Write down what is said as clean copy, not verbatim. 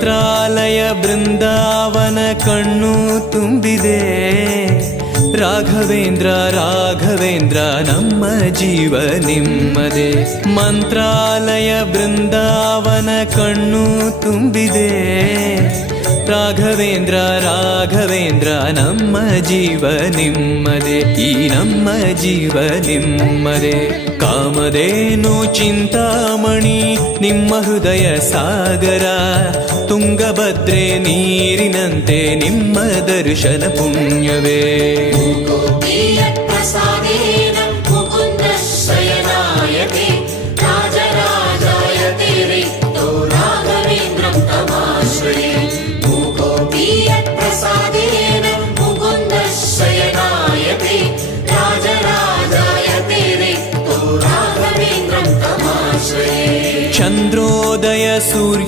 ಮಂತ್ರಾಲಯ ಬೃಂದಾವನ ಕಣ್ಣು ತುಂಬಿದೆ. ರಾಘವೇಂದ್ರ ರಾಘವೇಂದ್ರ ನಮ್ಮ ಜೀವ ನಿಮ್ಮದೇ. ಮಂತ್ರಾಲಯ ಬೃಂದಾವನ ಕಣ್ಣು ತುಂಬಿದೆ. ರಾಘವೇಂದ್ರ ರಾಘವೇಂದ್ರ ನಮ್ಮ ಜೀವ ನಿಮ್ಮದೇ. ಈ ನಮ್ಮ ಜೀವ ನಿಮ್ಮದೇ. ಕಾಮಧೇನು ಚಿಂತಾಮಣಿ ನಿಮ್ಮ ಹೃದಯ ಸಾಗರ. ತುಂಗಭದ್ರೆ ನೀರಿನಂತೆ ನಿಮ್ಮ ದರ್ಶನ ಪುಣ್ಯವೇ. ಚಂದ್ರೋದಯ ಸೂರ್ಯ